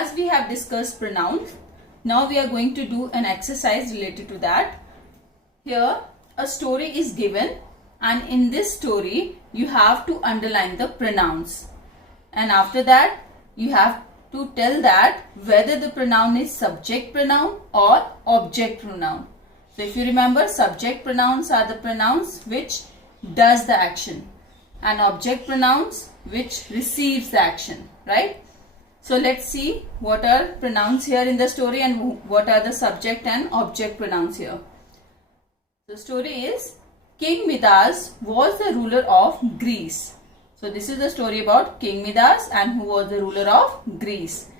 as we have discussed pronouns, now we are going to do an exercise related to that. Here a story is given, and in this story you have to underline the pronouns, and after that you have to tell that whether the pronoun is subject pronoun or object pronoun. So if you remember, subject pronouns are the pronouns which does the action, and object pronouns which receives the action, right? So let's see what are pronouns here in the story and what are the subject and object pronouns here. The story is King Midas was the ruler of Greece. So this is the story about King Midas and who was the ruler of Greece.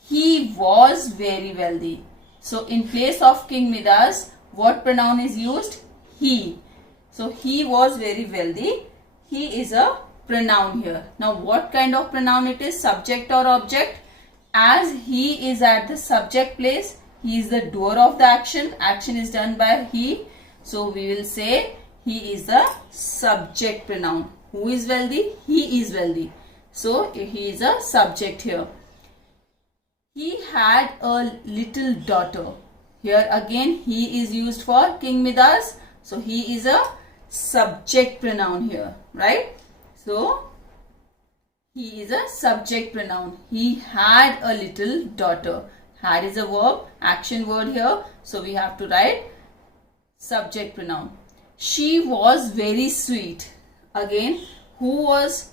He was very wealthy. So in place of King Midas, what pronoun is used? He. So he was very wealthy. He is a pronoun here. Now what kind of pronoun it is? Subject or object? As he is at the subject place, he is the doer of the action. Action is done by he. So we will say he is a subject pronoun. Who is wealthy? He is wealthy. So he is a subject here. He had a little daughter. Here again he is used for King Midas. So he is a subject pronoun here, right? So he is a subject pronoun. He had a little daughter. Had is a verb, action word here. So we have to write subject pronoun. She was very sweet. Again, who is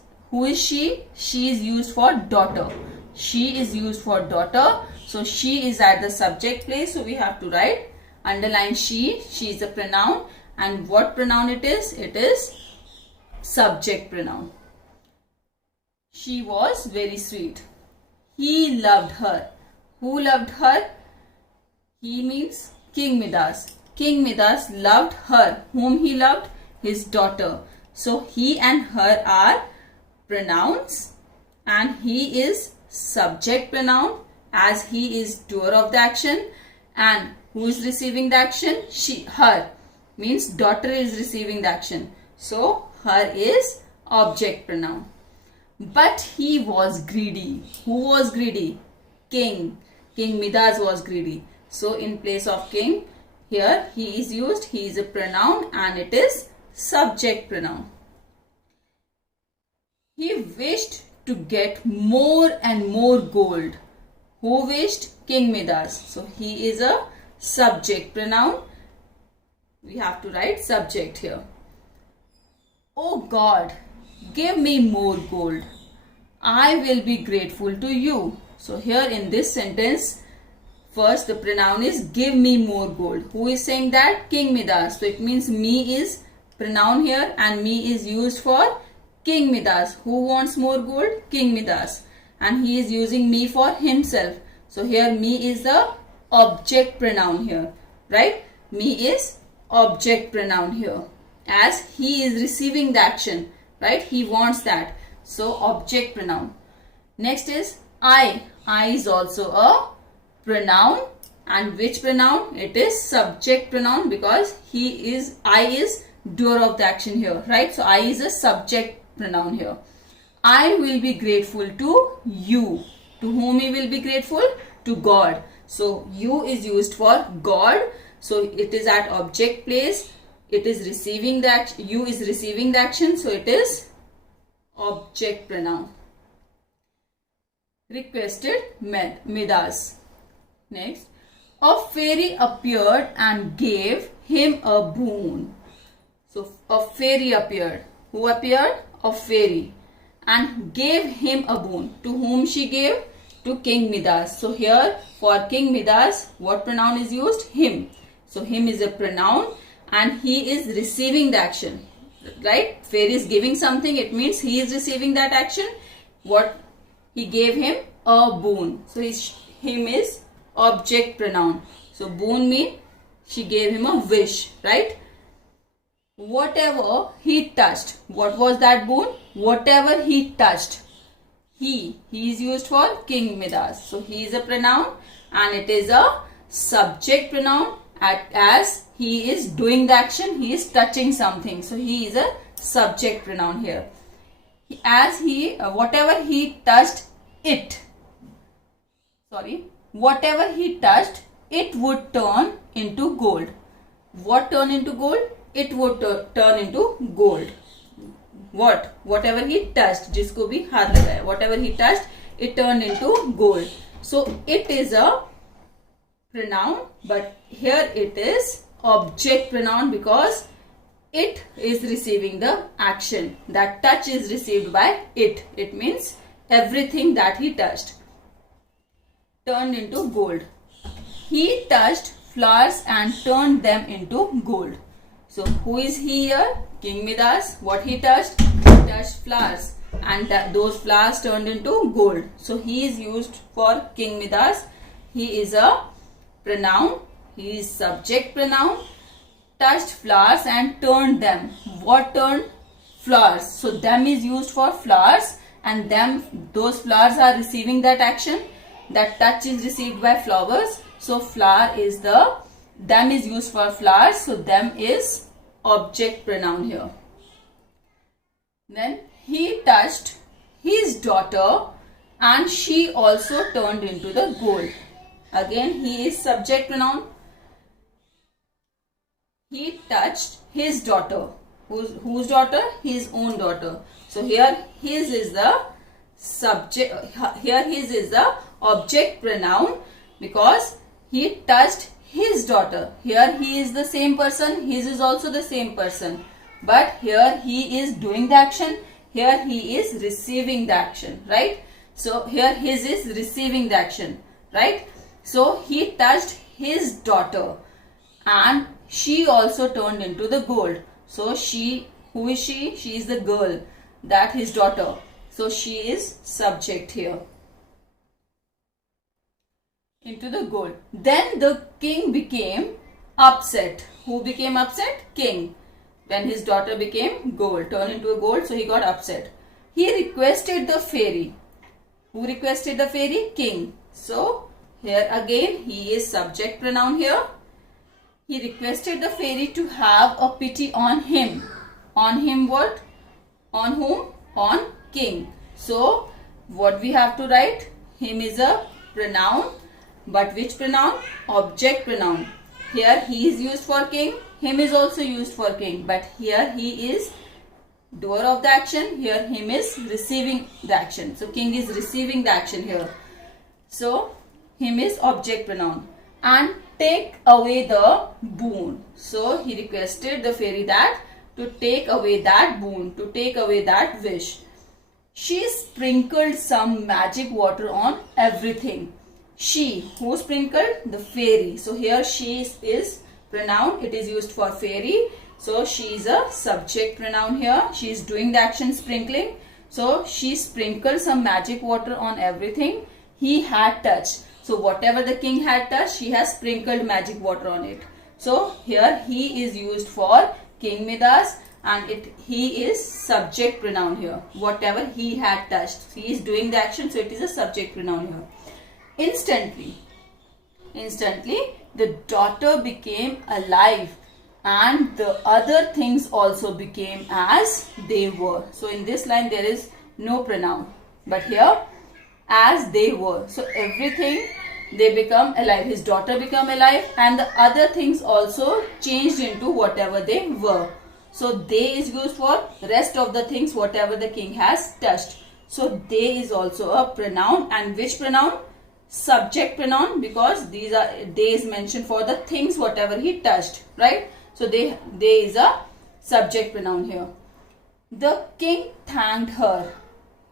she? She is used for daughter. She is used for daughter. So she is at the subject place. So we have to write, underline she. She is a pronoun. And what pronoun it is? It is subject pronoun. She was very sweet. He loved her. Who loved her? He means King Midas. King Midas loved her. Whom he loved? His daughter. So he and her are pronouns, and he is subject pronoun as he is doer of the action. And who is receiving the action? She, her. Means daughter is receiving the action. So her is object pronoun. But he was greedy. Who was greedy? King. King Midas was greedy. So in place of king, here he is used. He is a pronoun and it is subject pronoun. He wished to get more and more gold. Who wished? King Midas. So he is a subject pronoun. We have to write subject here. Oh God, give me more gold. I will be grateful to you. So here in this sentence, first the pronoun is give me more gold. Who is saying that? King Midas. So it means me is pronoun here and me is used for King Midas. Who wants more gold? King Midas. And he is using me for himself. So here me is the object pronoun here, right? Me is object pronoun here as he is receiving the action, right? He wants that. So object pronoun. Next is I. I is also a pronoun. And which pronoun? It is subject pronoun because I is doer of the action here, right? So I is a subject pronoun here. I will be grateful to you. To whom he will be grateful? To God. So you is used for God. So it is at object place. It is receiving the action. You is receiving the action. So it is object pronoun. Requested Midas. Next. A fairy appeared and gave him a boon. So a fairy appeared. Who appeared? A fairy. And gave him a boon. To whom she gave? To King Midas. So here for King Midas, what pronoun is used? Him. So him is a pronoun and he is receiving the action, right? Fairy is giving something. It means he is receiving that action. What? He gave him a boon. So him is object pronoun. So boon means she gave him a wish, right? Whatever he touched. What was that boon? Whatever he touched. He is used for King Midas. So he is a pronoun and it is a subject pronoun as he is doing the action. He is touching something. So he is a subject pronoun here. As whatever he touched it. whatever he touched, it would turn into gold. What turn into gold? It would turn into gold. Whatever he touched, जिसको भी हाथ लगाया, whatever he touched, it turned into gold. So it is a pronoun, but here it is object pronoun because it is receiving the action. That touch is received by it. It means everything that he touched turned into gold. He touched flowers and turned them into gold. So who is he here? King Midas. What he touched? He touched flowers and those flowers turned into gold. So he is used for King Midas. He is a pronoun. He is subject pronoun. Touched flowers and turned them. What turned? Flowers. So them is used for flowers and those flowers are receiving that action. That touch is received by flowers. So them is used for flowers. So them is object pronoun here. Then he touched his daughter and she also turned into the gold. Again he is subject pronoun. He touched his daughter. Whose daughter? His own daughter. So here his is the subject. Here his is the object pronoun because he touched his daughter. Here he is the same person. His is also the same person. But here he is doing the action. Here he is receiving the action. Right? So here his is receiving the action. Right? So he touched his daughter and she also turned into the gold. So who is she? She is the girl, that his daughter. So she is subject here. Into the gold. Then the king became upset. Who became upset? King. When his daughter became gold, turned into a gold, so he got upset. He requested the fairy. Who requested the fairy? King. So here again he is subject pronoun here. He requested the fairy to have a pity on him. On him what? On whom? On king. So what we have to write? Him is a pronoun. But which pronoun? Object pronoun. Here he is used for king. Him is also used for king. But here he is doer of the action. Here him is receiving the action. So king is receiving the action here. So him is object pronoun. And take away the boon. So he requested the fairy that to take away that boon, to take away that wish. She sprinkled some magic water on everything. She, who sprinkled? The fairy. So here she is pronoun. It is used for fairy. So she is a subject pronoun here. She is doing the action sprinkling. So she sprinkled some magic water on everything he had touched. So whatever the king had touched, she has sprinkled magic water on it. So here he is used for King Midas and he is subject pronoun here. Whatever he had touched. He is doing the action, so it is a subject pronoun here. Instantly, the daughter became alive and the other things also became as they were. So in this line there is no pronoun. But here as they were. So everything they become alive. His daughter become alive and the other things also changed into whatever they were. So they is used for rest of the things whatever the king has touched. So they is also a pronoun. And which pronoun? Subject pronoun, because they is mentioned for the things whatever he touched. Right? So they is a subject pronoun here. The king thanked her.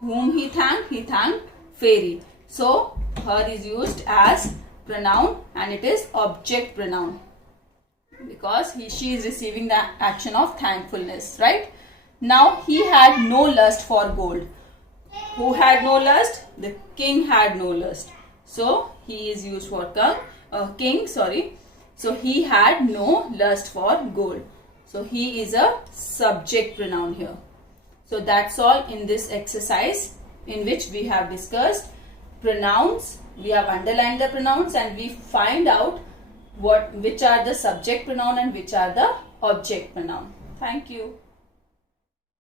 Whom he thanked? He thanked fairy. So her is used as pronoun and it is object pronoun because she is receiving the action of thankfulness. Right? Now he had no lust for gold. Who had no lust? The king had no lust. So he is used for king. So he had no lust for gold. So he is a subject pronoun here. So that's all in this exercise in which we have discussed pronouns. We have underlined the pronouns and we find out which are the subject pronoun and which are the object pronoun. Thank you.